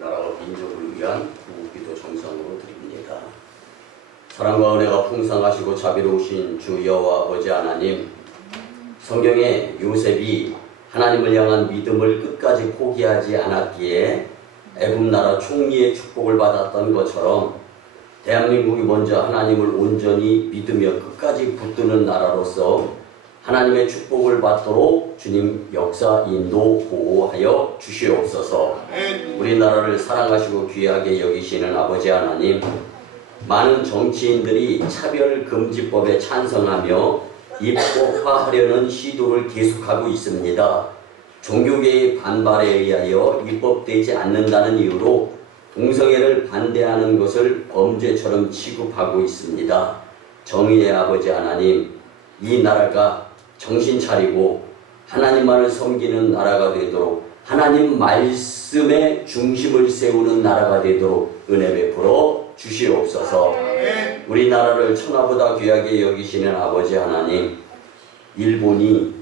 나라와 민족을 위한 구기도 정성으로 드립니다. 사랑과 은혜가 풍성하시고 자비로우신 주 여호와 아버지 하나님, 성경에 요셉이 하나님을 향한 믿음을 끝까지 포기하지 않았기에 애굽 나라 총리의 축복을 받았던 것처럼 대한민국이 먼저 하나님을 온전히 믿으며 끝까지 붙드는 나라로서 하나님의 축복을 받도록 주님 역사, 인도, 보호하여 주시옵소서. 우리나라를 사랑하시고 귀하게 여기시는 아버지 하나님, 많은 정치인들이 차별금지법에 찬성하며 입법화하려는 시도를 계속하고 있습니다. 종교계의 반발에 의하여 입법되지 않는다는 이유로 동성애를 반대하는 것을 범죄처럼 취급하고 있습니다. 정의의 아버지 하나님, 이 나라가 정신 차리고 하나님만을 섬기는 나라가 되도록, 하나님 말씀에 중심을 세우는 나라가 되도록 은혜 베풀어 주시옵소서. 우리나라를 천하보다 귀하게 여기시는 아버지 하나님, 일본이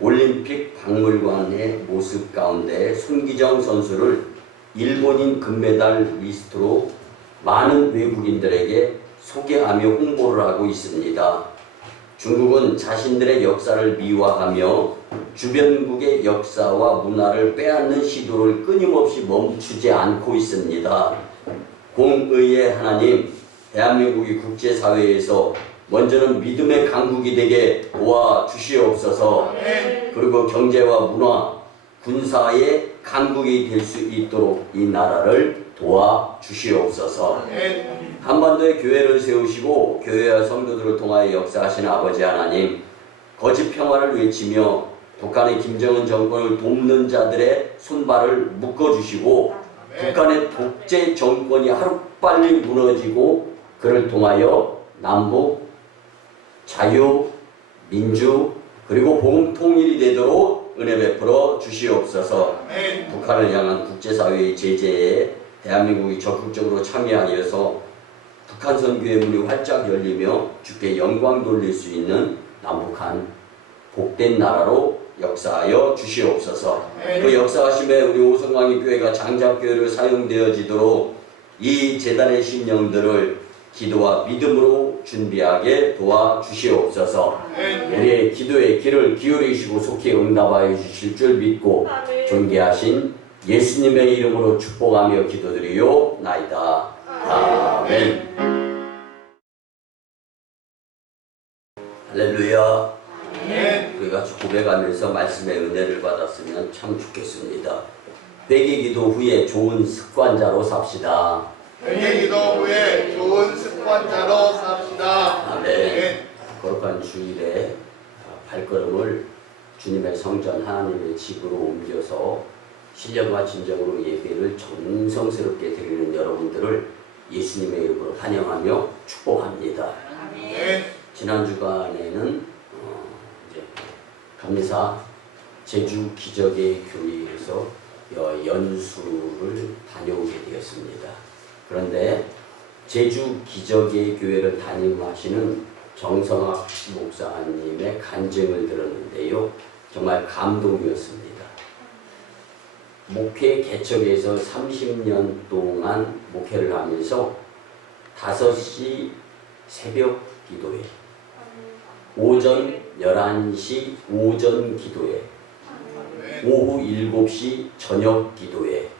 올림픽 박물관의 모습 가운데 손기정 선수를 일본인 금메달 리스트로 많은 외국인들에게 소개하며 홍보를 하고 있습니다. 중국은 자신들의 역사를 미화하며 주변국의 역사와 문화를 빼앗는 시도를 끊임없이 멈추지 않고 있습니다. 공의의 하나님, 대한민국이 국제사회에서 먼저는 믿음의 강국이 되게 도와주시옵소서. 그리고 경제와 문화, 군사의 강국이 될 수 있도록 이 나라를 도와주시옵소서. 한반도에 교회를 세우시고 교회와 성도들을 통하여 역사하시는 아버지 하나님, 거짓 평화를 외치며 북한의 김정은 정권을 돕는 자들의 손발을 묶어주시고 북한의 독재 정권이 하루빨리 무너지고 그를 통하여 남북 자유, 민주, 그리고 복음 통일이 되도록 은혜 베풀어 주시옵소서. 북한을 향한 국제사회의 제재에 대한민국이 적극적으로 참여하여서 북한 선교의 문이 활짝 열리며 주께 영광 돌릴 수 있는 남북한 복된 나라로 역사하여 주시옵소서. 그 역사하심에 우리 오성광희 교회가 장잡교회로 사용되어지도록 이 재단의 심령들을 기도와 믿음으로 준비하게 도와주시옵소서. 우리의 기도의 귀를 기울이시고 속히 응답하여 주실 줄 믿고 존귀하신 예수님의 이름으로 축복하며 기도드리오나이다. 아멘. 할렐루야. 우리가 고백하면서 말씀의 은혜를 받았으면 참 좋겠습니다. 회개기도 후에 좋은 습관자로 삽시다. 회개기도 후에 좋은 습관자로 삽시다. 아멘. 거룩한 주일에 발걸음을 주님의 성전 하나님의 집으로 옮겨서 신령과 진정으로 예배를 정성스럽게 드리는 여러분들을 예수님의 이름으로 환영하며 축복합니다. 아멘. 지난 주간에는 이제 감리사 제주 기적의 교회에서 연수를 다녀오게 되었습니다. 그런데 제주 기적의 교회를 담임하시는 정성학 목사님의 간증을 들었는데요, 정말 감동이었습니다. 목회 개척에서 30년 동안 목회를 하면서 5시 새벽 기도회, 오전 11시 오전 기도회, 오후 7시 저녁 기도회,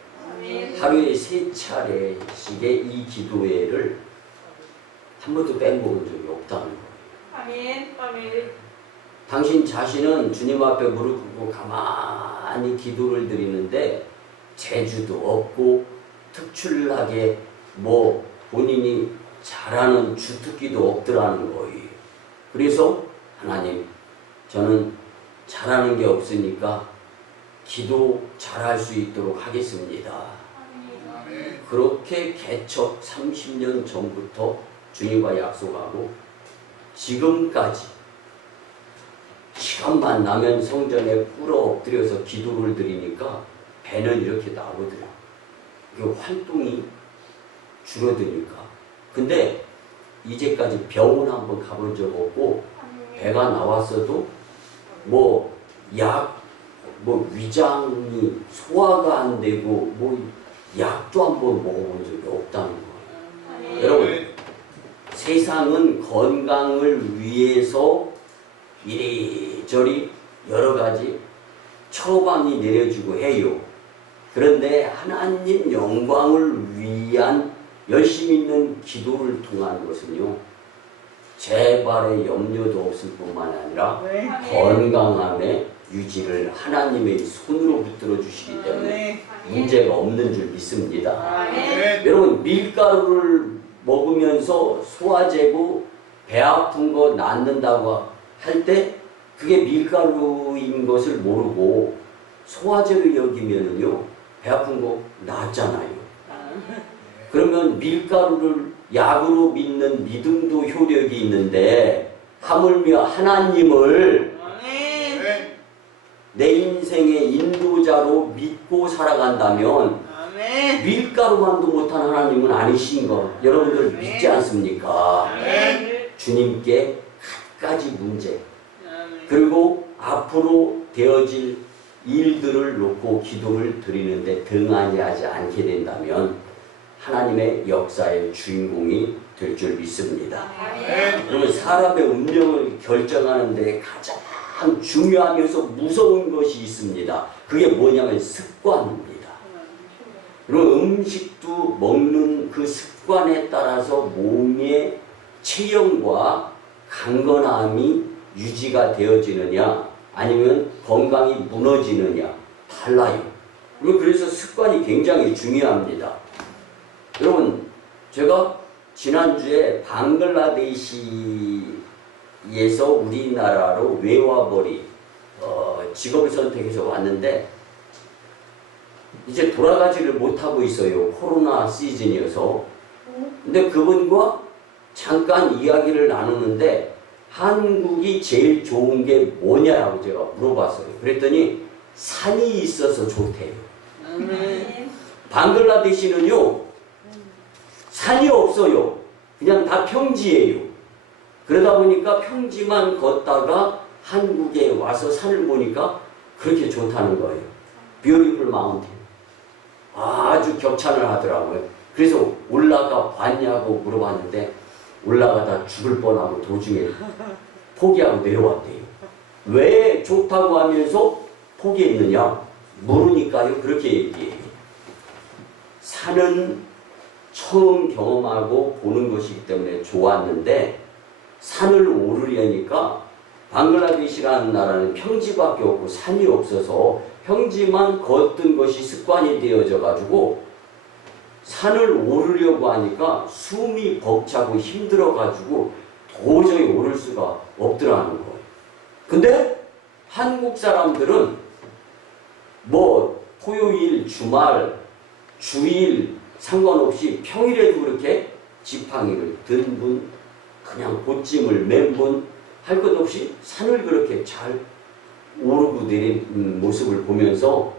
하루에 3차례씩의 이 기도회를 한 번도 빼먹은 적이 없다는 거예요. 아멘. 당신 자신은 주님 앞에 무릎 꿇고 가만히 기도를 드리는데 재주도 없고 특출나게 본인이 잘하는 주특기도 없더라는 거예요. 그래서 하나님, 저는 잘하는 게 없으니까 기도 잘할 수 있도록 하겠습니다. 그렇게 개척 30년 전부터 주님과 약속하고 지금까지 시간만 나면 성전에 꿇어 엎드려서 기도를 드리니까 배는 이렇게 나오더라. 이게 활동이 줄어드니까. 근데 이제까지 병원 한번 가본 적 없고 배가 나왔어도 약 뭐 위장이 소화가 안 되고 뭐 약도 한번 먹어본 적이 없다는 거예요. 여러분, 세상은 건강을 위해서 이리저리 여러 가지 처방이 내려지고 해요. 그런데 하나님 영광을 위한 열심 있는 기도를 통한 것은요, 재발의 염려도 없을 뿐만 아니라 건강함의 유지를 하나님의 손으로 붙들어 주시기 때문에 문제가 없는 줄 믿습니다. 여러분, 밀가루를 먹으면서 소화제고 배 아픈 거 낫는다고 할 때 그게 밀가루인 것을 모르고 소화제로 여기면은요, 배 아픈 거 낫잖아요. 그러면 밀가루를 약으로 믿는 믿음도 효력이 있는데 하물며 하나님을 내 인생의 인도자로 믿고 살아간다면 밀가루만도 못한 하나님은 아니신 거 여러분들 믿지 않습니까? 주님께 갖가지 문제 그리고 앞으로 되어질 일들을 놓고 기도를 드리는데 등한히 하지 않게 된다면 하나님의 역사의 주인공이 될 줄 믿습니다. 그러면 사람의 운명을 결정하는데 가장 중요하면서 무서운 것이 있습니다. 그게 뭐냐면 습관입니다. 그리고 음식도 먹는 그 습관에 따라서 몸의 체형과 강건함이 유지가 되어지느냐 아니면 건강이 무너지느냐 달라요. 그래서 습관이 굉장히 중요합니다. 여러분, 제가 지난주에 방글라데시에서 우리나라로 외화벌이 직업을 선택해서 왔는데 이제 돌아가지를 못하고 있어요. 코로나 시즌이어서. 근데 그분과 잠깐 이야기를 나누는데 한국이 제일 좋은 게 뭐냐라고 제가 물어봤어요. 그랬더니 산이 있어서 좋대요. 방글라데시는요, 산이 없어요. 그냥 다 평지예요. 그러다 보니까 평지만 걷다가 한국에 와서 산을 보니까 그렇게 좋다는 거예요. 뷰티풀 마운틴. 아주 격찬을 하더라고요. 그래서 올라가 봤냐고 물어봤는데 올라가다 죽을 뻔하고 도중에 포기하고 내려왔대요. 왜 좋다고 하면서 포기했느냐? 모르니까요. 그렇게 얘기해요. 산은 처음 경험하고 보는 것이기 때문에 좋았는데 산을 오르려니까 방글라데시라는 나라는 평지밖에 없고 산이 없어서 평지만 걷던 것이 습관이 되어져 가지고 산을 오르려고 하니까 숨이 벅차고 힘들어 가지고 도저히 오를 수가 없더라는 거예요. 근데 한국 사람들은 뭐 토요일, 주말, 주일 상관없이 평일에도 그렇게 지팡이를 든 분, 그냥 보찜을 맨 분, 할 것 없이 산을 그렇게 잘 오르고 내린 모습을 보면서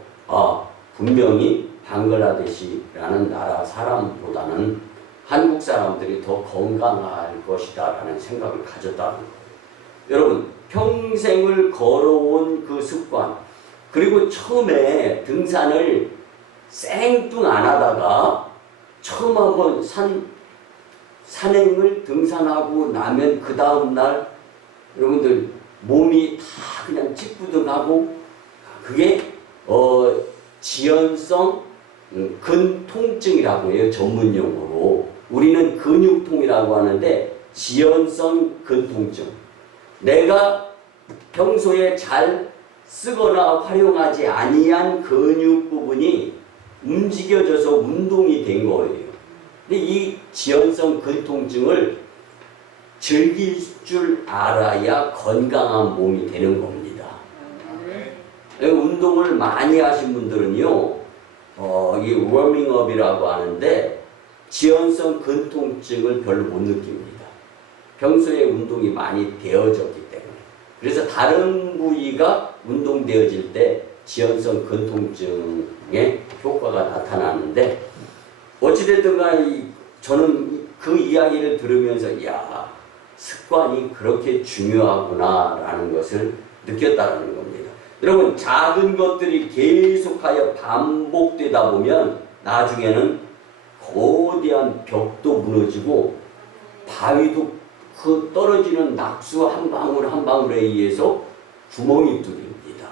분명히 방글라데시라는 나라 사람보다는 한국 사람들이 더 건강할 것이다 라는 생각을 가졌다는 거예요. 여러분, 평생을 걸어온 그 습관, 그리고 처음에 등산을 쌩뚱 안 하다가 처음 한번 산행을 등산하고 나면 그 다음날 여러분들 몸이 다 그냥 찌뿌둥하고 그게 지연성 근통증이라고 해요. 전문용어로. 우리는 근육통이라고 하는데 지연성 근통증. 내가 평소에 잘 쓰거나 활용하지 아니한 근육 부분이 움직여져서 운동이 된 거예요. 근데 이 지연성 근통증을 즐길 줄 알아야 건강한 몸이 되는 겁니다. 운동을 많이 하신 분들은요, 이 워밍업이라고 하는데 지연성 근통증을 별로 못 느낍니다. 평소에 운동이 많이 되어졌기 때문에. 그래서 다른 부위가 운동되어질 때 지연성 근통증의 효과가 나타나는데 어찌됐든 간에 저는 그 이야기를 들으면서 습관이 그렇게 중요하구나 라는 것을 느꼈다는 겁니다. 여러분 작은 것들이 계속하여 반복되다 보면 나중에는 거대한 벽도 무너지고 바위도 그 떨어지는 낙수 한 방울 한 방울에 의해서 구멍이 뚫립니다.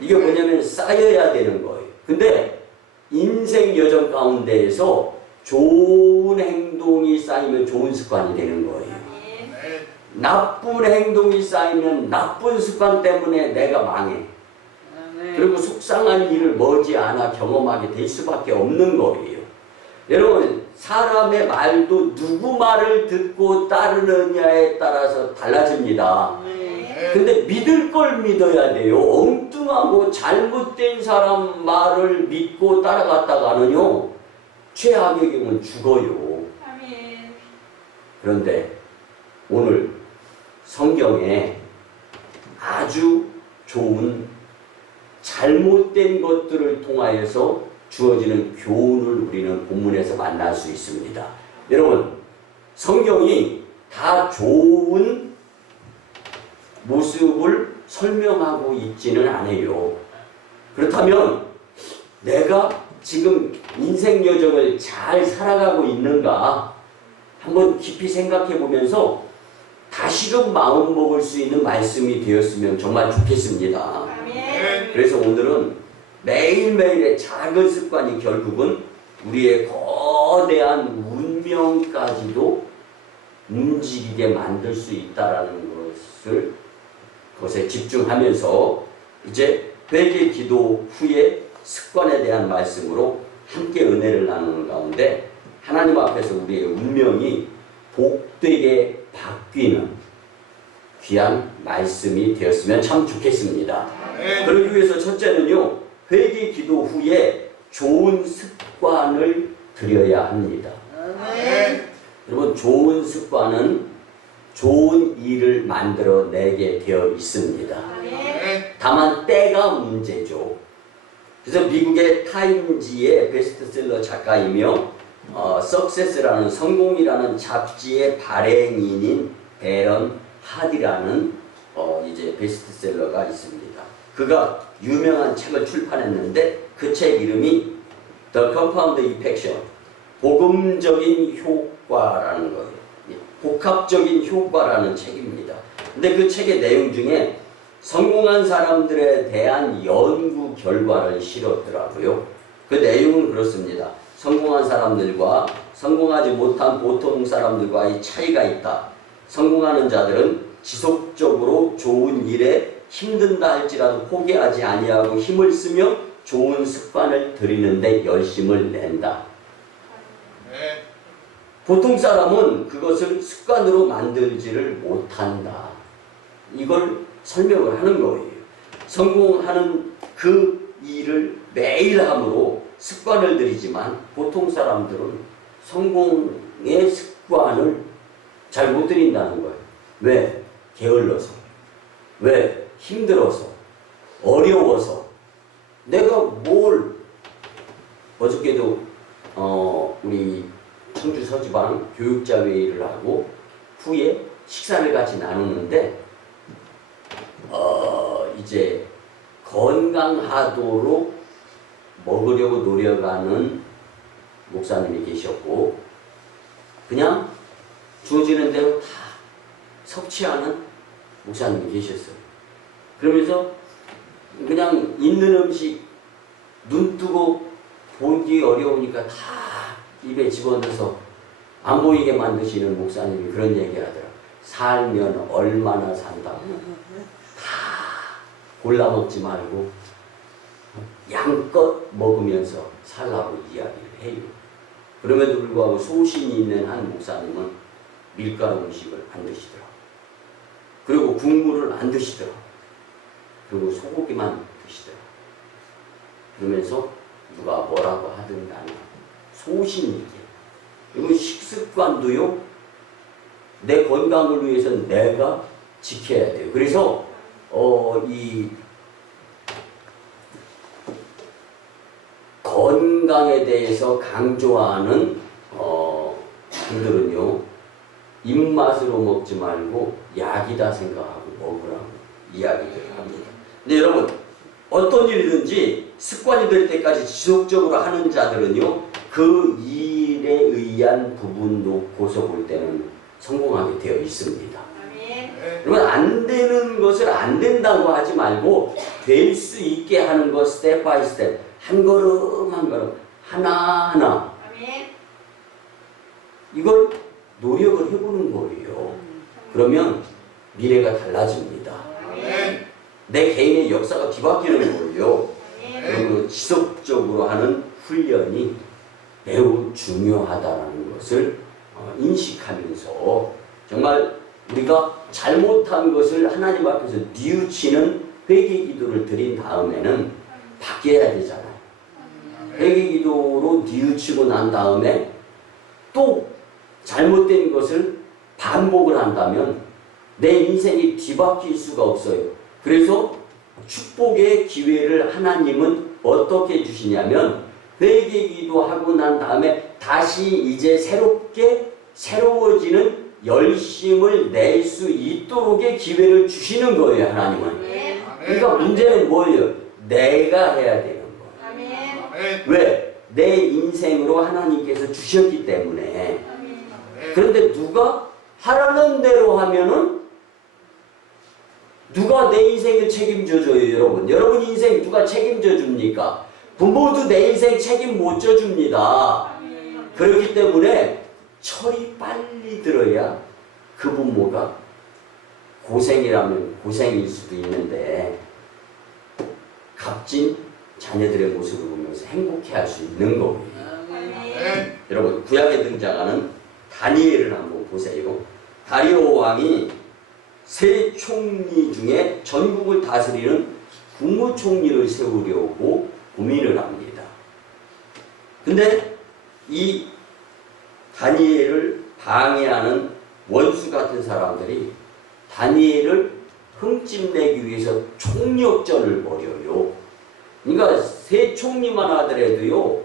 이게 뭐냐면 쌓여야 되는 거예요. 근데 인생 여정 가운데에서 좋은 행동이 쌓이면 좋은 습관이 되는 거예요. 나쁜 행동이 쌓이면 나쁜 습관 때문에 내가 망해. 그리고 속상한 일을 머지않아 경험하게 될 수밖에 없는 거예요. 여러분 사람의 말도 누구 말을 듣고 따르느냐에 따라서 달라집니다. 근데 믿을 걸 믿어야 돼요. 엉뚱하고 잘못된 사람 말을 믿고 따라갔다가는요 최악의 경우는 죽어요. 그런데 오늘 성경에 아주 좋은 잘못된 것들을 통하여서 주어지는 교훈을 우리는 본문에서 만날 수 있습니다. 여러분 성경이 다 좋은 모습을 설명하고 있지는 않아요. 그렇다면 내가 지금 인생 여정을 잘 살아가고 있는가 한번 깊이 생각해 보면서 다시금 마음 먹을 수 있는 말씀이 되었으면 정말 좋겠습니다. 그래서 오늘은 매일매일의 작은 습관이 결국은 우리의 거대한 운명까지도 움직이게 만들 수 있다는 것에 집중하면서 이제 회개 기도 후에 습관에 대한 말씀으로 함께 은혜를 나누는 가운데 하나님 앞에서 우리의 운명이 복되게 바뀌는 귀한 말씀이 되었으면 참 좋겠습니다. 그러기 위해서 첫째는요, 회개 기도 후에 좋은 습관을 들여야 합니다. 여러분, 좋은 습관은 좋은 일을 만들어내게 되어 있습니다. 다만 때가 문제죠. 그래서 미국의 타임지의 베스트셀러 작가이며 석세스라는 성공이라는 잡지의 발행인인 베런 하디라는 이제 베스트셀러가 있습니다. 그가 유명한 책을 출판했는데 그 책 이름이 The Compound Effect, 복음적인 효과라는 거예요. 복합적인 효과라는 책입니다. 근데 그 책의 내용 중에 성공한 사람들에 대한 연구 결과를 실었더라고요. 그 내용은 그렇습니다. 성공한 사람들과 성공하지 못한 보통 사람들과의 차이가 있다. 성공하는 자들은 지속적으로 좋은 일에 힘든다 할지라도 포기하지 아니하고 힘을 쓰며 좋은 습관을 들이는데 열심을 낸다. 보통 사람은 그것을 습관으로 만들지를 못한다. 이걸 설명을 하는 거예요. 성공하는 그 일을 매일 함으로 습관을 들이지만 보통 사람들은 성공의 습관을 잘 못 들인다는 거예요. 왜? 게을러서. 왜? 힘들어서. 어려워서. 내가 뭘 어저께도 우리 청주 서지방 교육자 회의를 하고 후에 식사를 같이 나누는데 이제 건강하도록 먹으려고 노력하는 목사님이 계셨고 그냥 주어지는 대로 다 섭취하는 목사님이 계셨어요. 그러면서 그냥 있는 음식 눈 뜨고 보기 어려우니까 다 입에 집어넣어서 안 보이게 만드시는 목사님이 그런 얘기 하더라. 살면 얼마나 산다고. 다 골라 먹지 말고 양껏 먹으면서 살라고 이야기를 해요. 그럼에도 불구하고 소신이 있는 한 목사님은 밀가루 음식을 안 드시더라. 그리고 국물을 안 드시더라. 그리고 소고기만 드시더라. 그러면서 누가 뭐라고 하든 간에 소신 있게. 그리고 식습관도요, 내 건강을 위해서 내가 지켜야 돼요. 그래서 이 건강에 대해서 강조하는 분들은요, 입맛으로 먹지 말고 약이다 생각하고 먹으라고 이야기를 합니다. 근데 여러분 어떤 일이든지 습관이 될 때까지 지속적으로 하는 자들은요 그 일에 의한 부분 놓고서 볼 때는 성공하게 되어 있습니다. 그러면 안 되는 것을 안 된다고 하지 말고 될 수 있게 하는 것 스텝 바이 스텝 한 걸음 한 걸음 하나하나 이걸 노력을 해보는 거예요. 그러면 미래가 달라집니다. 내 개인의 역사가 뒤바뀌는 거예요. 그리고 지속적으로 하는 훈련이 매우 중요하다는 것을 인식하면서 정말 우리가 잘못한 것을 하나님 앞에서 뉘우치는 회개 기도를 드린 다음에는 바뀌어야 되잖아요. 회개 기도로 뉘우치고 난 다음에 또 잘못된 것을 반복을 한다면 내 인생이 뒤바뀔 수가 없어요. 그래서 축복의 기회를 하나님은 어떻게 주시냐면 회개 기도하고 난 다음에 다시 이제 새로워지는 열심을 낼 수 있도록의 기회를 주시는 거예요. 하나님은. 그러니까 문제는 뭐예요? 내가 해야 되는 거예요. 왜? 내 인생으로 하나님께서 주셨기 때문에. 그런데 누가 하라는 대로 하면은 누가 내 인생을 책임져줘요, 여러분? 여러분 인생 누가 책임져 줍니까? 부모도 내 인생 책임 못 져줍니다. 그렇기 때문에 철이 빨리 들어야 그 부모가 고생이라면 고생일 수도 있는데 값진 자녀들의 모습을 보면서 행복해할 수 있는 거예요. 여러분 구약에 등장하는 다니엘을 한번 보세요. 다리오 왕이 세 총리 중에 전국을 다스리는 국무총리를 세우려고 고민을 합니다. 근데 이 다니엘을 방해하는 원수 같은 사람들이 다니엘을 흠집내기 위해서 총력전을 벌여요. 그러니까 세 총리만 하더라도요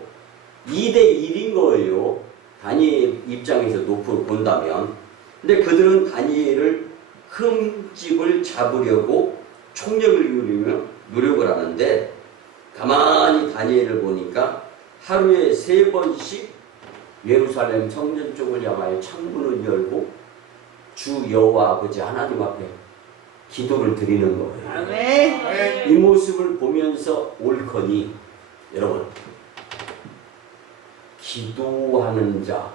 2대 1인 거예요. 다니엘 입장에서 높을 본다면. 근데 그들은 다니엘을 흠집을 잡으려고 총력을 기울이며 노력을 하는데 가만히 다니엘을 보니까 하루에 3번씩 예루살렘 성전 쪽을 향하여 창문을 열고 주 여호와 아버지 하나님 앞에 기도를 드리는 거예요. 이 모습을 보면서 옳거니 여러분 기도하는 자,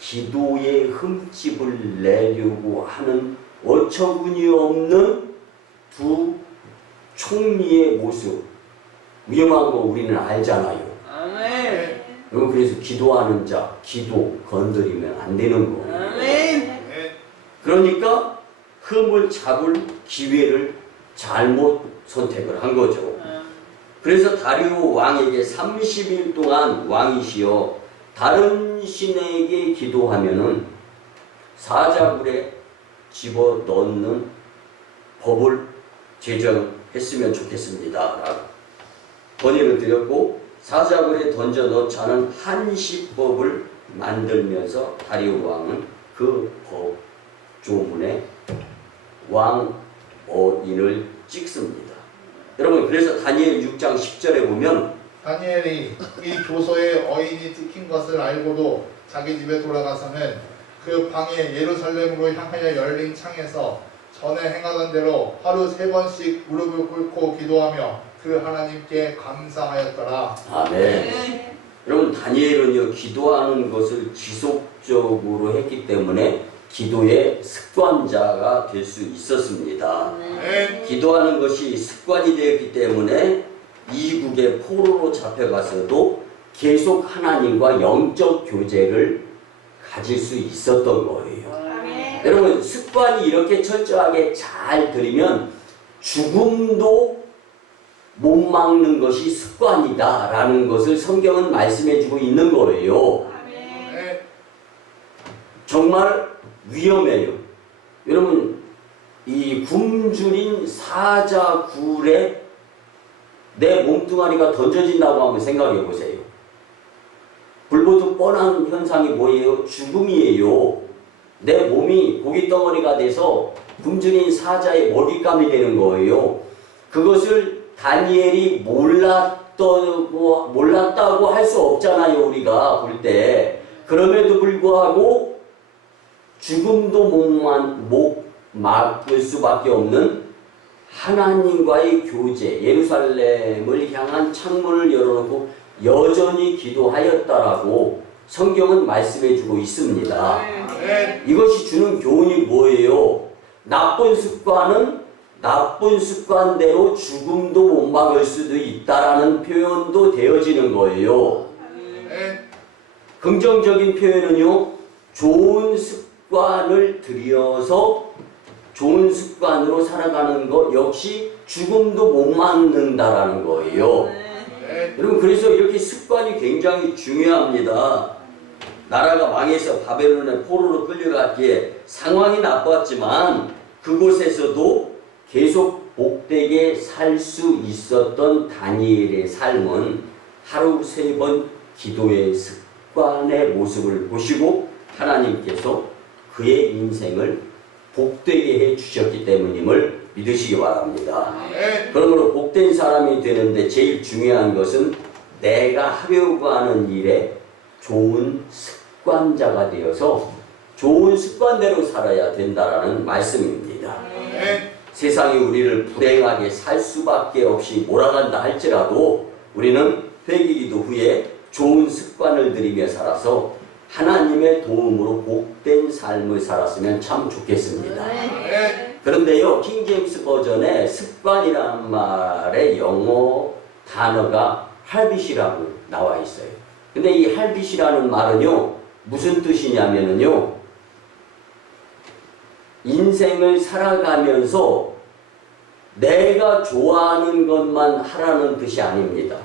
기도의 흠집을 내려고 하는 어처구니 없는 두 총리의 모습 위험한 거 우리는 알잖아요. 여러분 그래서 기도하는 자, 기도 건드리면 안 되는 거예요. 그러니까 흠을 잡을 기회를 잘못 선택을 한 거죠. 그래서 다리오 왕에게 30일 동안 왕이시여 다른 신에게 기도하면은 사자굴에 집어넣는 법을 제정했으면 좋겠습니다. 라고 건의를 드렸고 사자굴에 던져 넣자는 한시법을 만들면서 다리오 왕은 그 법 조문에 왕 어인을 찍습니다. 여러분 그래서 다니엘 6장 10절에 보면 다니엘이 이 조서에 어인이 찍힌 것을 알고도 자기 집에 돌아가서는 그 방에 예루살렘으로 향하여 열린 창에서 전에 행하던 대로 하루 3번씩 무릎을 꿇고 기도하며 그 하나님께 감사하였더라. 아멘. 여러분 다니엘은요 기도하는 것을 지속적으로 했기 때문에 기도의 습관자가 될 수 있었습니다. 기도하는 것이 습관이 되었기 때문에 이국의 포로로 잡혀가서도 계속 하나님과 영적 교제를 가질 수 있었던 거예요. 여러분 습관이 이렇게 철저하게 잘 들이면 죽음도 못 막는 것이 습관이다 라는 것을 성경은 말씀해주고 있는 거예요. 정말 위험해요. 여러분 이 굶주린 사자굴에 내 몸뚱아리가 던져진다고 한번 생각해 보세요. 불보듯 뻔한 현상이 뭐예요? 죽음이에요. 내 몸이 고깃덩어리가 돼서 굶주린 사자의 먹잇감이 되는 거예요. 그것을 다니엘이 몰랐다고 할 수 없잖아요. 우리가 볼 때. 그럼에도 불구하고 죽음도 못 막을 수밖에 없는 하나님과의 교제, 예루살렘을 향한 창문을 열어놓고 여전히 기도하였다라고 성경은 말씀해주고 있습니다. 이것이 주는 교훈이 뭐예요? 나쁜 습관은 나쁜 습관대로 죽음도 못 막을 수도 있다라는 표현도 되어지는 거예요. 긍정적인 표현은요, 좋은 습관을 들여서 좋은 습관으로 살아가는 것 역시 죽음도 못 막는다라는 거예요. 여러분, 그래서 이렇게 습관이 굉장히 중요합니다. 나라가 망해서 바벨론의 포로로 끌려갔기에 상황이 나빴지만 그곳에서도 계속 복되게 살 수 있었던 다니엘의 삶은 하루 3번 기도의 습관의 모습을 보시고 하나님께서 그의 인생을 복되게 해 주셨기 때문임을 믿으시기 바랍니다. 그러므로 복된 사람이 되는데 제일 중요한 것은 내가 하려고 하는 일에 좋은 습관자가 되어서 좋은 습관대로 살아야 된다라는 말씀입니다. 세상이 우리를 불행하게 살 수밖에 없이 몰아간다 할지라도 우리는 회개기도 후에 좋은 습관을 들이며 살아서 하나님의 도움으로 복된 삶을 살았으면 참 좋겠습니다. 그런데요, 킹제임스 버전에 습관이라는 말의 영어 단어가 habit이라고 나와 있어요. 근데 이 habit이라는 말은요, 무슨 뜻이냐면요, 인생을 살아가면서 내가 좋아하는 것만 하라는 뜻이 아닙니다.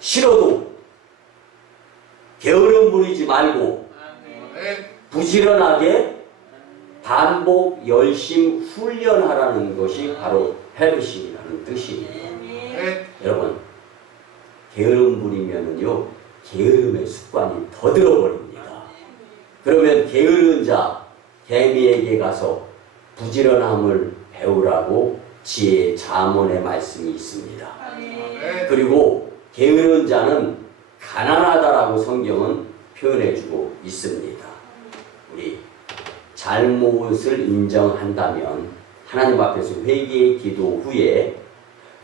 싫어도 게으름 부리지 말고 부지런하게 반복, 열심, 훈련하라는 것이 바로 habit이라는 뜻이에요. 여러분, 게으름 부리면은요, 게으름의 습관이 더 들어버립니다. 그러면 게으른 자, 개미에게 가서 부지런함을 배우라고 지혜의 잠언의 말씀이 있습니다. 그리고 게으른 자는 가난하다라고 성경은 표현해주고 있습니다. 우리 잘못을 인정한다면 하나님 앞에서 회개의 기도 후에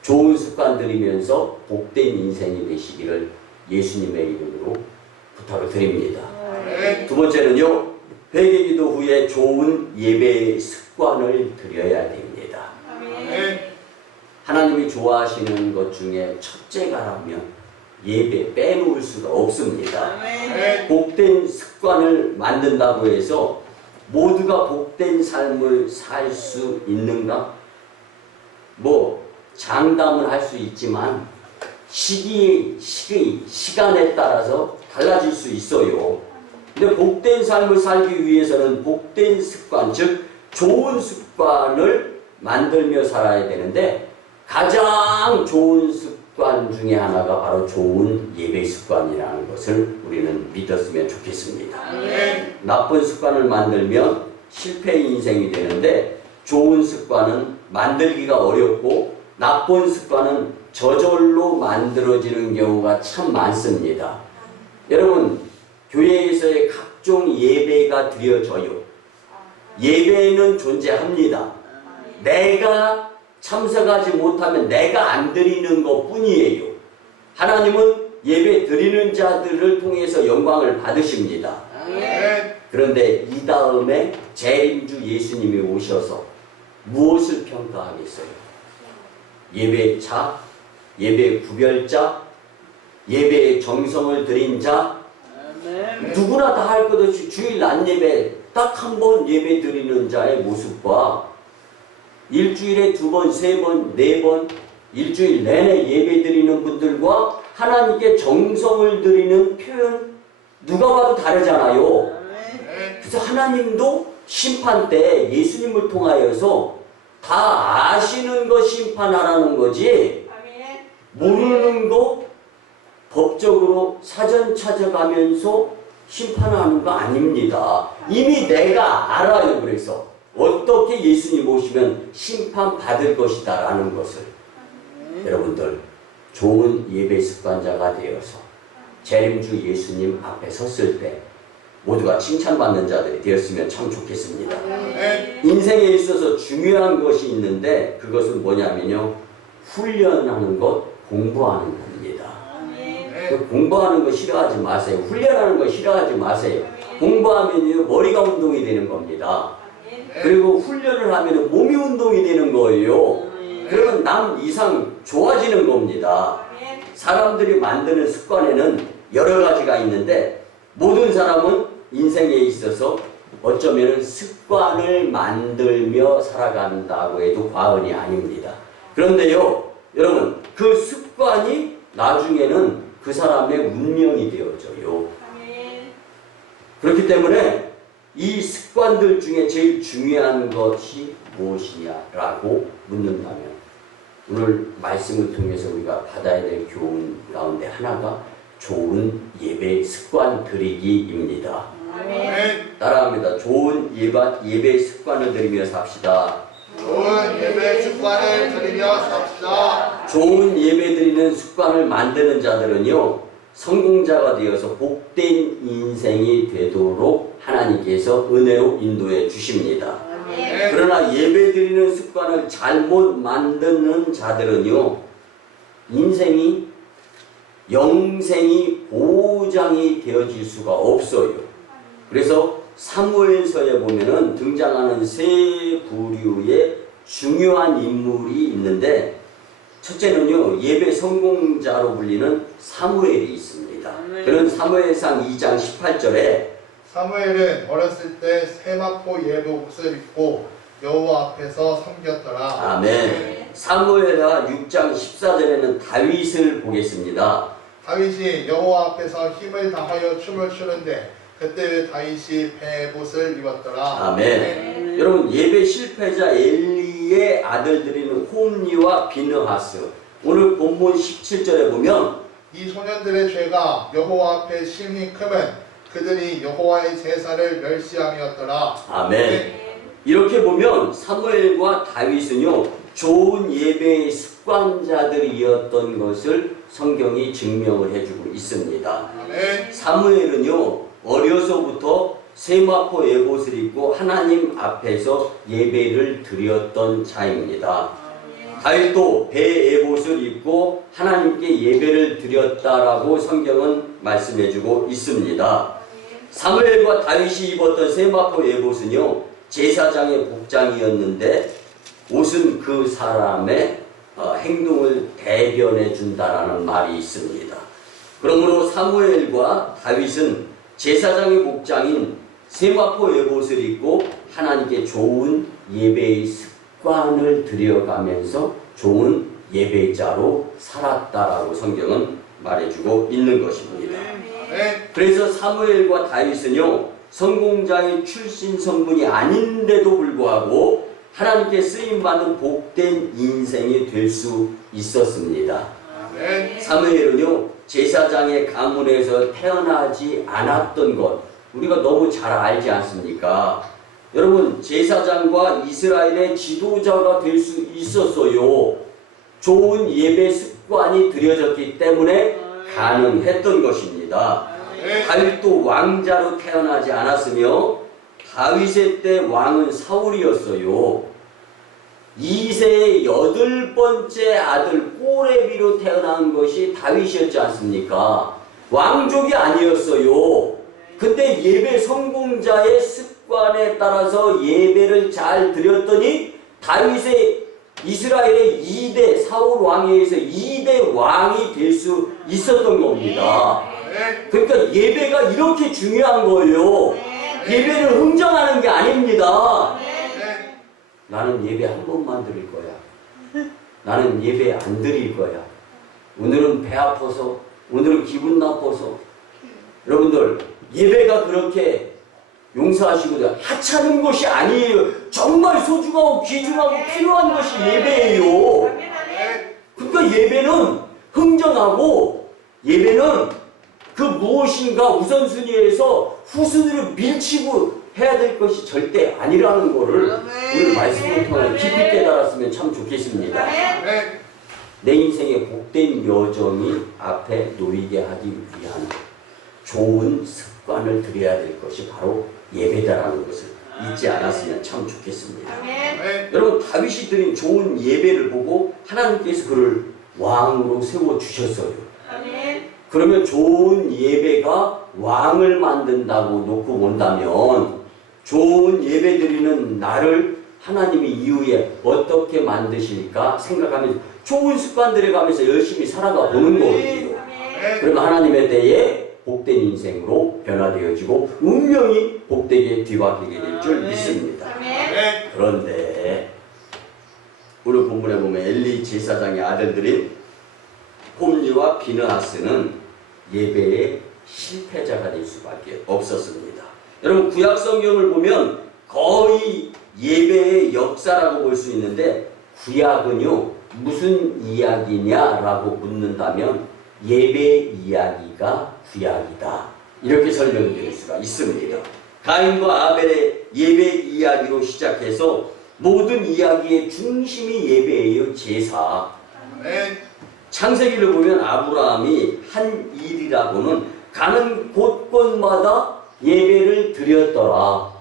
좋은 습관 들이면서 복된 인생이 되시기를 예수님의 이름으로 부탁을 드립니다. 두 번째는요, 회개기도 후에 좋은 예배 습관을 들여야 됩니다. 하나님이 좋아하시는 것 중에 첫째가라면 예배 빼놓을 수가 없습니다. 복된 습관을 만든다고 해서 모두가 복된 삶을 살 수 있는가? 장담을 할 수 있지만 시간에 따라서 달라질 수 있어요. 근데 복된 삶을 살기 위해서는 복된 습관, 즉 좋은 습관을 만들며 살아야 되는데 가장 좋은 습관 중에 하나가 바로 좋은 예배 습관이라는 것을 우리는 믿었으면 좋겠습니다. 나쁜 습관을 만들면 실패 인생이 되는데 좋은 습관은 만들기가 어렵고 나쁜 습관은 저절로 만들어지는 경우가 참 많습니다. 여러분, 교회에서의 각종 예배가 드려져요. 예배는 존재합니다. 내가 참석하지 못하면 내가 안 드리는 것 뿐이에요. 하나님은 예배 드리는 자들을 통해서 영광을 받으십니다. 그런데 이 다음에 재림주 예수님이 오셔서 무엇을 평가하겠어요? 예배차, 예배 구별자, 예배의 정성을 들인 자, 누구나 다 할 것 없이 주일 낮 예배 딱 한 번 예배 드리는 자의 모습과 일주일에 2번, 3번, 4번 일주일 내내 예배 드리는 분들과 하나님께 정성을 드리는 표현 누가 봐도 다르잖아요. 그래서 하나님도 심판 때 예수님을 통하여서 다 아시는 거 심판하라는 거지 모르는 거 법적으로 사전 찾아가면서 심판하는 거 아닙니다. 이미 내가 알아요. 그래서 어떻게 예수님 오시면 심판받을 것이다 라는 것을 여러분들 좋은 예배 습관자가 되어서 재림주 예수님 앞에 섰을 때 모두가 칭찬받는 자들이 되었으면 참 좋겠습니다. 인생에 있어서 중요한 것이 있는데 그것은 뭐냐면요, 훈련하는 것, 공부하는 겁니다. 공부하는 거 싫어하지 마세요. 훈련하는 거 싫어하지 마세요. 공부하면요 머리가 운동이 되는 겁니다. 그리고 훈련을 하면 몸이 운동이 되는 거예요. 그러면 남 이상 좋아지는 겁니다. 사람들이 만드는 습관에는 여러 가지가 있는데 모든 사람은 인생에 있어서 어쩌면 습관을 만들며 살아간다고 해도 과언이 아닙니다. 그런데요, 여러분, 그 습관이 나중에는 그 사람의 운명이 되어져요. 그렇기 때문에 이 습관들 중에 제일 중요한 것이 무엇이냐라고 묻는다면 오늘 말씀을 통해서 우리가 받아야 될 교훈 가운데 하나가 좋은 예배 습관 들이기입니다. 따라합니다. 좋은 예배 습관을 들이며 삽시다. 좋은 예배 습관을 들이며 삽시다. 좋은 예배 드리는 습관을 만드는 자들은요 성공자가 되어서 복된 인생이 되도록 하나님께서 은혜로 인도해 주십니다. 그러나 예배 드리는 습관을 잘못 만드는 자들은요 인생이 영생이 보장이 되어질 수가 없어요. 그래서 사무엘서에 보면은 등장하는 세 부류의 중요한 인물이 있는데 첫째는요 예배 성공자로 불리는 사무엘이 있습니다. 그는 사무엘상 2장 18절에 사무엘은 어렸을 때 세마포 예복을 입고 여호와 앞에서 섬겼더라. 아멘. 사무엘하 6장 14절에는 다윗을 보겠습니다. 다윗이 여호와 앞에서 힘을 다하여 춤을 추는데 그때 다윗이 베옷을 입었더라. 아멘. 여러분 예배 실패자 엘리의 아들들인 홈리와 비느하스 오늘 본문 17절에 보면 이 소년들의 죄가 여호와 앞에 심히 크면 그들이 여호와의 제사를 멸시함이었더라. 아멘. 이렇게 보면 사무엘과 다윗은요 좋은 예배의 습관자들이었던 것을 성경이 증명을 해주고 있습니다. 아멘. 사무엘은요 어려서부터 세마포 예봇을 입고 하나님 앞에서 예배를 드렸던 자입니다. 다윗도 배 예봇을 입고 하나님께 예배를 드렸다라고 성경은 말씀해주고 있습니다. 사무엘과 다윗이 입었던 세마포 예봇은요 제사장의 복장이었는데 옷은 그 사람의 행동을 대변해 준다라는 말이 있습니다. 그러므로 사무엘과 다윗은 제사장의 복장인 세마포 예봇을 입고 하나님께 좋은 예배의 습관을 들여가면서 좋은 예배자로 살았다라고 성경은 말해주고 있는 것입니다. 그래서 사무엘과 다윗은요 성공자의 출신 성분이 아닌데도 불구하고 하나님께 쓰임받는 복된 인생이 될 수 있었습니다. 사무엘은요 제사장의 가문에서 태어나지 않았던 것 우리가 너무 잘 알지 않습니까? 여러분 제사장과 이스라엘의 지도자가 될 수 있었어요. 좋은 예배 습관이 들여졌기 때문에 가능했던 것입니다. 다윗도 왕자로 태어나지 않았으며 다윗의 때 왕은 사울이었어요. 2세의 8번째 아들 꼬레비로 태어난 것이 다윗이었지 않습니까? 왕족이 아니었어요. 근데 예배 성공자의 습관에 따라서 예배를 잘 드렸더니 다윗의 이스라엘의 2대 사울 왕에 의해서 2대 왕이 될 수 있었던 겁니다. 그러니까 예배가 이렇게 중요한 거예요. 예배를 흥정하는 게 아닙니다. 나는 예배 한 번만 드릴 거야. 나는 예배 안 드릴 거야. 오늘은 배 아파서, 오늘은 기분 나빠서. 여러분들 예배가 그렇게 용서하시고 하찮은 것이 아니에요. 정말 소중하고 귀중하고 필요한 것이 예배예요. 그러니까 예배는 흥정하고 예배는 그 무엇인가 우선순위에서 후순위로 밀치고 해야 될 것이 절대 아니라는 것을 오늘 말씀을 통해 깊이 깨달았으면 참 좋겠습니다. 아멘. 내 인생의 복된 여정이 앞에 놓이게 하기 위한 좋은 습관을 들여야 될 것이 바로 예배다라는 것을 잊지 않았으면 참 좋겠습니다. 아멘. 여러분, 다윗이 드린 좋은 예배를 보고 하나님께서 그를 왕으로 세워주셨어요. 그러면 좋은 예배가 왕을 만든다고 놓고 본다면 좋은 예배 드리는 나를 하나님이 이후에 어떻게 만드실까 생각하면서 좋은 습관들에 가면서 열심히 살아가 보는 거거든요. 그러면 하나님의 때에 복된 인생으로 변화되어지고 운명이 복되게 뒤바뀌게 될 줄 믿습니다. 그런데 오늘 본문에 보면 엘리 제사장의 아들들인 홈리와 비느하스는 예배의 실패자가 될 수밖에 없었습니다. 여러분, 구약 성경을 보면 거의 예배의 역사라고 볼 수 있는데 구약은요 무슨 이야기냐라고 묻는다면 예배 이야기가 구약이다, 이렇게 설명드릴 수가 있습니다. 가인과 아벨의 예배 이야기로 시작해서 모든 이야기의 중심이 예배예요. 제사. 창세기를 보면 아브라함이 한 일이라고는 가는 곳곳마다 예배를 드렸더라.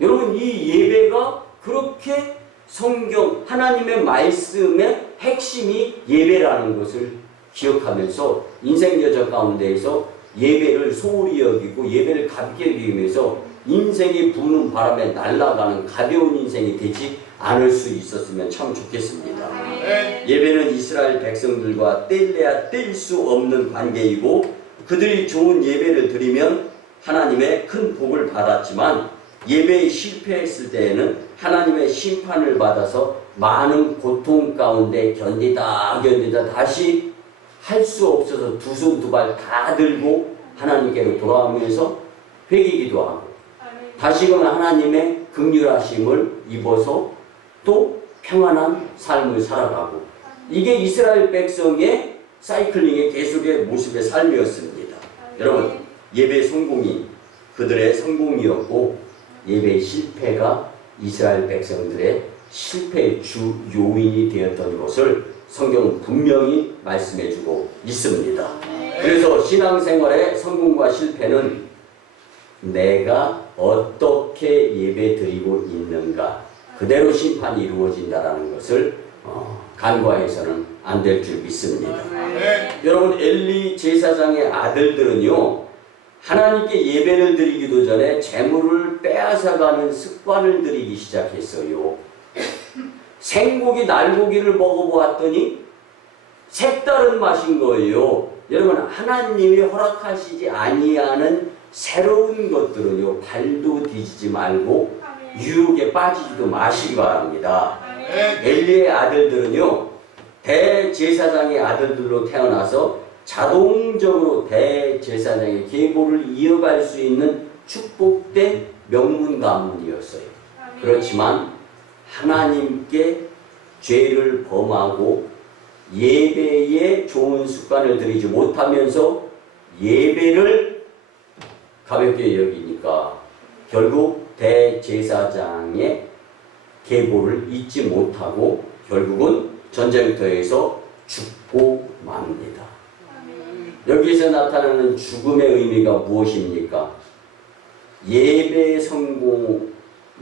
여러분, 이 예배가 그렇게 성경 하나님의 말씀의 핵심이 예배라는 것을 기억하면서 인생 여정 가운데에서 예배를 소홀히 여기고 예배를 가볍게 여기면서 인생이 부는 바람에 날아가는 가벼운 인생이 되지 않을 수 있었으면 참 좋겠습니다. 예배는 이스라엘 백성들과 뗄래야 뗄 수 없는 관계이고 그들이 좋은 예배를 드리면 하나님의 큰 복을 받았지만 예배에 실패했을 때에는 하나님의 심판을 받아서 많은 고통 가운데 견디다 다시 할 수 없어서 두 손 두 발 다 들고 하나님께로 돌아오면서 회개기도 하고 다시금 하나님의 긍휼하심을 입어서 또 평안한 삶을 살아가고, 이게 이스라엘 백성의 사이클링의 계속의 모습의 삶이었습니다. 여러분, 예배 성공이 그들의 성공이었고 예배 실패가 이스라엘 백성들의 실패의 주 요인이 되었던 것을 성경은 분명히 말씀해주고 있습니다. 그래서 신앙생활의 성공과 실패는 내가 어떻게 예배 드리고 있는가 그대로 심판이 이루어진다는 것을 간과해서는 안 될 줄 믿습니다. 여러분, 엘리 제사장의 아들들은요 하나님께 예배를 드리기도 전에 재물을 빼앗아가는 습관을 들이기 시작했어요. 생고기, 날고기를 먹어보았더니 색다른 맛인 거예요. 여러분, 하나님이 허락하시지 아니하는 새로운 것들은요 발도 뒤지지 말고 유혹에 빠지지도 마시기 바랍니다. 엘리의 아들들은요 대제사장의 아들들로 태어나서 자동적으로 대제사장의 계보를 이어갈 수 있는 축복된 명문 가문이었어요. 그렇지만 하나님께 죄를 범하고 예배에 좋은 습관을 들이지 못하면서 예배를 가볍게 여기니까 결국 대제사장의 계보를 잊지 못하고 결국은 전쟁터에서 죽고 맙니다. 여기에서 나타나는 죽음의 의미가 무엇입니까? 예배 성공,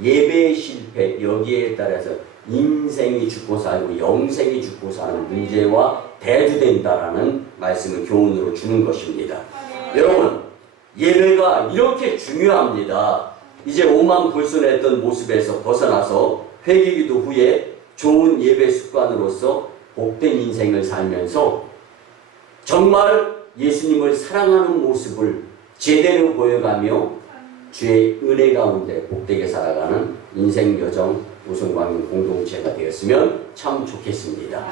예배 실패, 여기에 따라서 인생이 죽고 살고 영생이 죽고 사는 문제와 대두된다라는 말씀을 교훈으로 주는 것입니다. 여러분, 예배가 이렇게 중요합니다. 이제 오만불손했던 모습에서 벗어나서 회개기도 후에 좋은 예배 습관으로서 복된 인생을 살면서 정말 예수님을 사랑하는 모습을 제대로 보여가며 주의 은혜 가운데 복되게 살아가는 인생 여정 우승광인 공동체가 되었으면 참 좋겠습니다.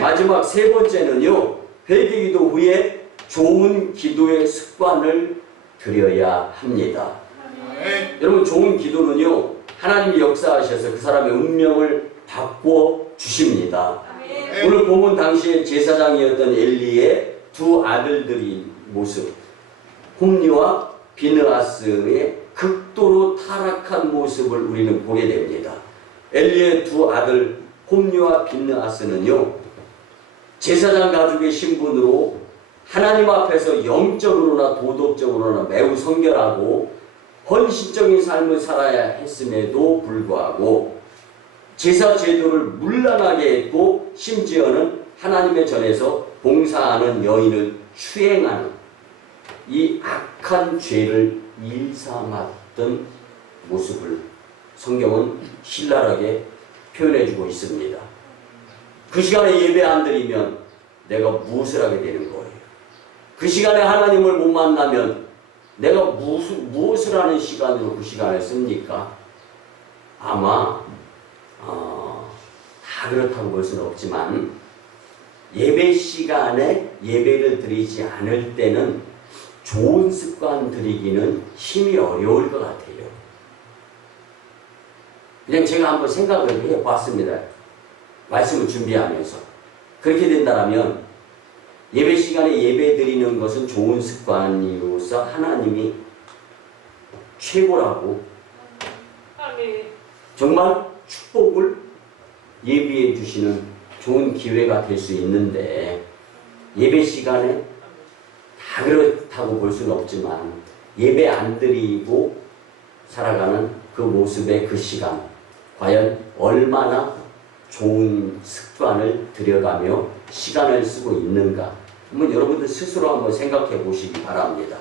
마지막 세 번째는요, 회개기도 후에 좋은 기도의 습관을 들여야 합니다. 여러분, 좋은 기도는요 하나님이 역사하셔서 그 사람의 운명을 바꿔 주십니다. 오늘 본문 당시에 제사장이었던 엘리의 두 아들들의 모습, 홈리와 비느하스의 극도로 타락한 모습을 우리는 보게 됩니다. 엘리의 두 아들 홈리와 빈느하스는요, 제사장 가족의 신분으로 하나님 앞에서 영적으로나 도덕적으로나 매우 성결하고 헌신적인 삶을 살아야 했음에도 불구하고 제사 제도를 문란하게 했고, 심지어는 하나님의 전에서 봉사하는 여인을 추행하는 이 악한 죄를 일삼았던 모습을 성경은 신랄하게 표현해주고 있습니다. 그 시간에 예배 안 드리면 내가 무엇을 하게 되는 거예요? 그 시간에 하나님을 못 만나면 내가 무엇을 하는 시간으로 그 시간을 씁니까? 아마 다 그렇다고 볼 수는 없지만 예배 시간에 예배를 드리지 않을 때는 좋은 습관 들이기는 힘이 어려울 것 같아요. 그냥 제가 한번 생각을 해봤습니다. 말씀을 준비하면서. 그렇게 된다면 예배 시간에 예배 드리는 것은 좋은 습관이로서 하나님이 최고라고 정말 축복을 예비해 주시는 좋은 기회가 될 수 있는데, 예배 시간에 다 그렇다고 볼 수는 없지만 예배 안 드리고 살아가는 그 모습의 그 시간, 과연 얼마나 좋은 습관을 들여가며 시간을 쓰고 있는가, 한번 여러분들 스스로 한번 생각해 보시기 바랍니다.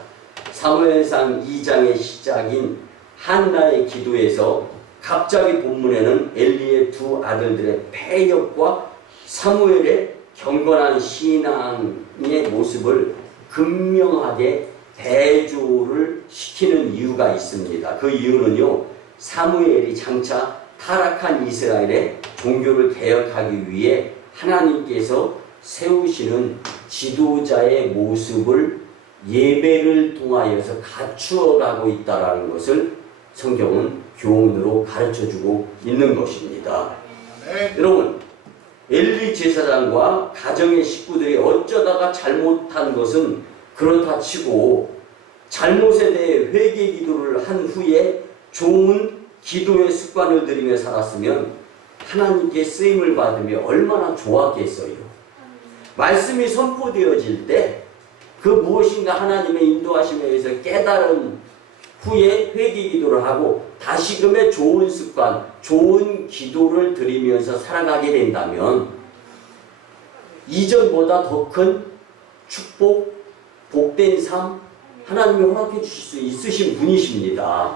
사무엘상 2장의 시작인 한나의 기도에서 갑자기 본문에는 엘리의 두 아들들의 패역과 사무엘의 경건한 신앙의 모습을 극명하게 대조를 시키는 이유가 있습니다. 그 이유는요, 사무엘이 장차 타락한 이스라엘의 종교를 개혁하기 위해 하나님께서 세우시는 지도자의 모습을 예배를 통하여서 갖추어가고 있다는 것을 성경은 교훈으로 가르쳐주고 있는 것입니다. 네. 여러분, 엘리 제사장과 가정의 식구들이 어쩌다가 잘못한 것은 그렇다 치고 잘못에 대해 회개 기도를 한 후에 좋은 기도의 습관을 들이며 살았으면 하나님께 쓰임을 받으며 얼마나 좋았겠어요. 말씀이 선포되어질 때 그 무엇인가 하나님의 인도하심에 의해서 깨달은 후에 회개 기도를 하고 다시금의 좋은 습관, 좋은 기도를 드리면서 살아가게 된다면 이전보다 더 큰 축복, 복된 삶 하나님이 허락해 주실 수 있으신 분이십니다.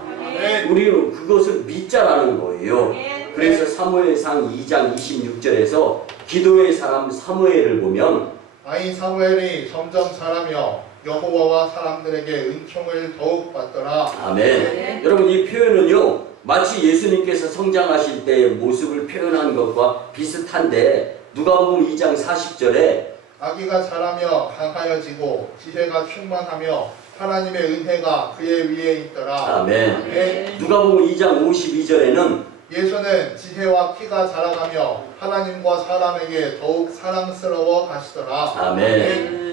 우리는 그것을 믿자라는 거예요. 그래서 사무엘상 2장 26절에서 기도의 사람 사무엘을 보면 아이 사무엘이 점점 자라며 여호와와 사람들에게 은총을 더욱 받더라. 아멘. 여러분, 이 표현은요, 마치 예수님께서 성장하실 때의 모습을 표현한 것과 비슷한데, 누가복음 2장 40절에 아기가 자라며 강하여지고 지혜가 충만하며 하나님의 은혜가 그의 위에 있더라. 아멘. 네. 누가복음 2장 52절에는 예수는 지혜와 키가 자라가며 하나님과 사람에게 더욱 사랑스러워 가시더라. 아멘.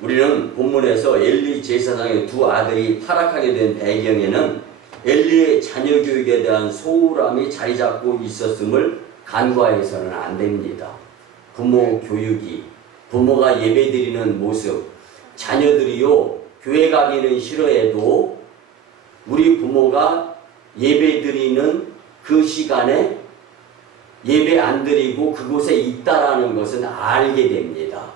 우리는 본문에서 엘리 제사장의 두 아들이 타락하게 된 배경에는 엘리의 자녀 교육에 대한 소홀함이 자리 잡고 있었음을 간과해서는 안 됩니다. 부모 교육이, 부모가 예배드리는 모습, 자녀들이요 교회 가기는 싫어해도 우리 부모가 예배드리는 그 시간에 예배 안 드리고 그곳에 있다라는 것은 알게 됩니다.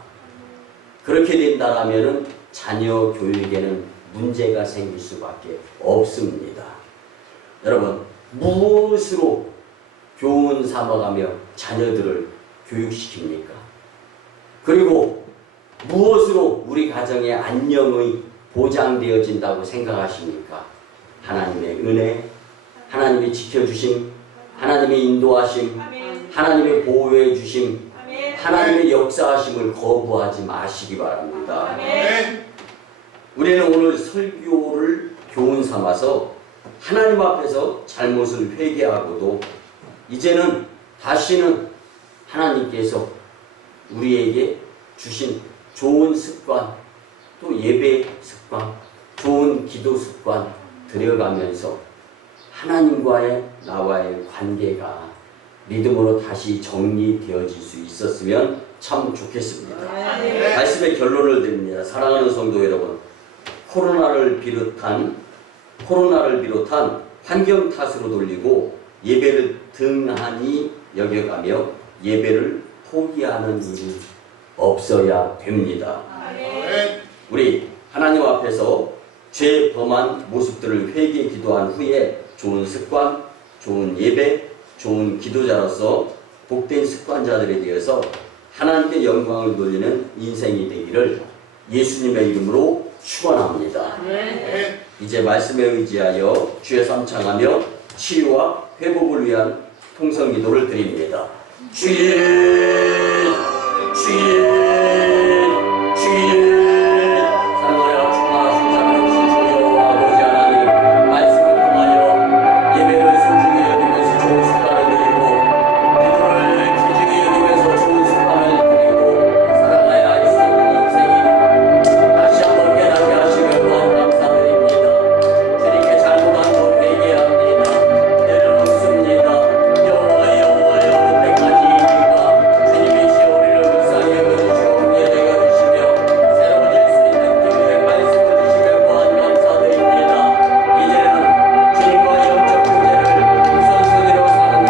그렇게 된다면 자녀 교육에는 문제가 생길 수밖에 없습니다. 여러분, 무엇으로 교훈 삼아가며 자녀들을 교육시킵니까? 그리고 무엇으로 우리 가정의 안녕이 보장되어진다고 생각하십니까? 하나님의 은혜, 하나님의 지켜주심, 하나님의 인도하심, 하나님의 보호해 주심, 하나님의 역사하심을 거부하지 마시기 바랍니다. 우리는 오늘 설교를 교훈 삼아서 하나님 앞에서 잘못을 회개하고도 이제는 다시는 하나님께서 우리에게 주신 좋은 습관, 또 예배 습관, 좋은 기도 습관 들어가면서 하나님과의 나와의 관계가 믿음으로 다시 정리되어질 수 있었으면 참 좋겠습니다. 말씀의 결론을 드립니다. 사랑하는 성도 여러분, 코로나를 비롯한 환경 탓으로 돌리고 예배를 등한히 여겨가며 예배를 포기하는 일이 없어야 됩니다. 우리 하나님 앞에서 죄 범한 모습들을 회개 기도한 후에 좋은 습관, 좋은 예배, 좋은 기도자로서 복된 습관자들에 대해서 하나님께 영광을 돌리는 인생이 되기를 예수님의 이름으로 축원합니다. 이제 말씀에 의지하여 주의 삼창하며 치유와 회복을 위한 통성기도를 드립니다. 주님, 사랑하여 충만하신 자비로우신 주여 아버지 하나님, 말씀을 통하여 예배를 소중히 여기면서 좋은 습관을 드리고 기도를 귀중히 여기면서 좋은 습관을 드리고 살아가야 할 수 있는 인생이 다시 한번 깨닫게 하시며 또한 감사드립니다. 주님께 잘못한 것 회개합니다. 내려놓습니다. 여호와여 그때까지이니까 주님이시여 우리를 불쌍히 여겨주시고 긍휼히 여겨주시며 새로워질 수 있는 기회의 말씀을 주시며 또한 감사드립니다. 이제는 주님과 영적 교제를 우선순위로 삼으며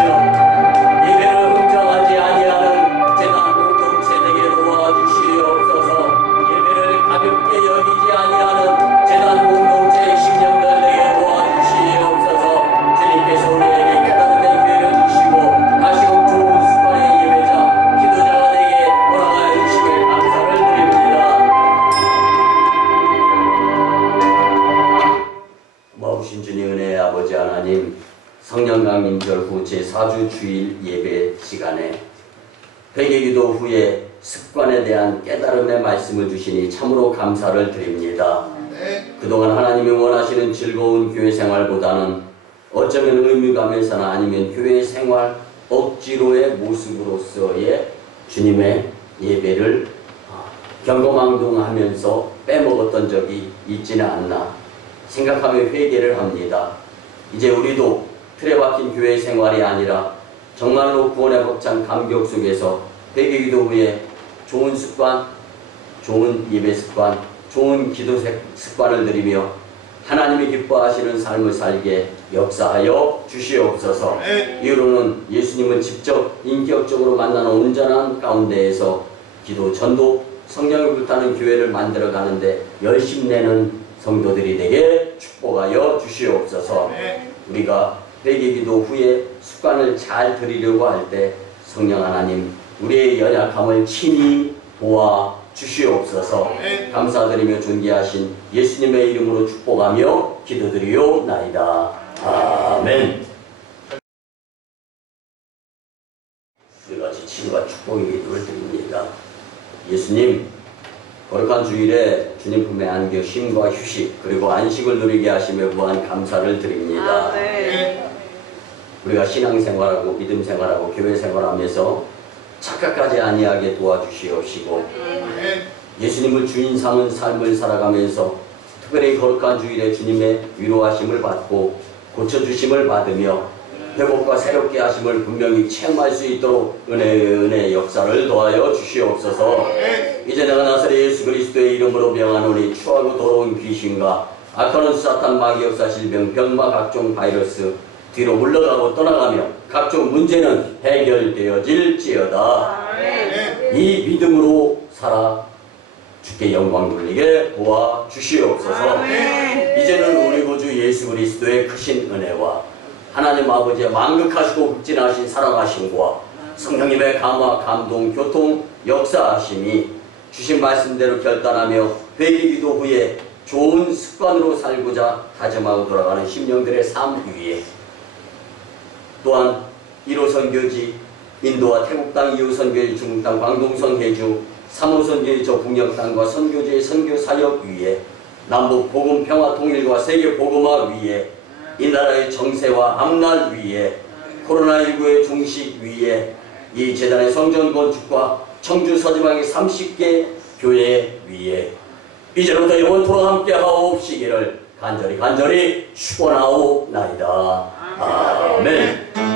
예배를 흥정하지 아니하는 재단 공동체 되게 도와주시옵소서. 예배를 가볍게 여기지 아니하는 재단 공동체의 심령들 되게 도와주시옵소서. 주님께서 우리에게 깨달음의 기회를 주시고 다시금 좋은 습관의 예배자, 기도자가 되게 돌아가여 주시길 감사를 드립니다. 고마우신 주님 은혜의 아버지 하나님, 성령 강림절 후 제4주 주일 예배 시간에 회개기도 후에 습관에 대한 깨달음의 말씀을 주시니 참으로 감사를 드립니다. 그동안 하나님이 원하시는 즐거운 교회 생활보다는 어쩌면 의무감에서나 아니면 교회 생활 억지로의 모습으로서의 주님의 예배를 경거망동하면서 빼먹었던 적이 있지는 않나 생각하며 회개를 합니다. 이제 우리도 틀에 박힌 교회 생활이 아니라 정말로 구원의 벅찬 감격 속에서 회개기도 후에 좋은 습관, 좋은 예배 습관, 좋은 기도 습관을 들이며 하나님이 기뻐하시는 삶을 살게 역사하여 주시옵소서. 이후로는 예수님을 직접 인격적으로 만나는 온전한 가운데에서 기도, 전도, 성령을 불타는 교회를 만들어 가는데 열심내는 성도들이 되게 축복하여 주시옵소서. 우리가 회개기도 후에 습관을 잘 들이려고 할 때 성령 하나님 우리의 연약함을 친히 도와 주시옵소서. 감사드리며 존귀하신 예수님의 이름으로 축복하며 기도드리옵나이다. 아멘. 우리같이 치유와 축복의 기도를 드립니다. 예수님, 거룩한 주일에 주님 품에 안겨 쉼과 휴식 그리고 안식을 누리게 하시며 무한 감사를 드립니다. 우리가 신앙생활하고 믿음생활하고 교회생활하면서 착각하지 아니하게 도와주시옵시고 예수님을 주인 삼은 삶을 살아가면서 특별히 거룩한 주일에 주님의 위로하심을 받고 고쳐주심을 받으며 회복과 새롭게 하심을 분명히 체험할 수 있도록 은혜의 역사를 더하여 주시옵소서. 이제 내가 나사렛 예수 그리스도의 이름으로 명하노니 추하고 더러운 귀신과 악한 사탄 마귀 역사 질병 병마 각종 바이러스 뒤로 물러가고 떠나가며 각종 문제는 해결되어질지어다. 이 믿음으로 살아 주께 영광 돌리게 도와주시옵소서. 이제는 우리 구주 예수 그리스도의 크신 은혜와 하나님 아버지의 만극하시고 극진하신 사랑하심과 성령님의 감화, 감동, 교통, 역사하심이 주신 말씀대로 결단하며 회개기도 후에 좋은 습관으로 살고자 다짐하고 돌아가는 심령들의 삶 위에 또한 1호 선교지, 인도와 태국 땅, 2호 선교지, 중국 땅, 광동선, 해주, 3호 선교지, 저 북녘 땅과 선교지의 선교 사역 위에 남북 복음 평화 통일과 세계 복음화 위에 이 나라의 정세와 앞날 위에 코로나19의 종식 위에 이 재단의 성전 건축과 청주 서지방의 30개 교회 위에 이제부터 영원토록 함께 하옵시기를 간절히 축원하옵나이다. 아멘.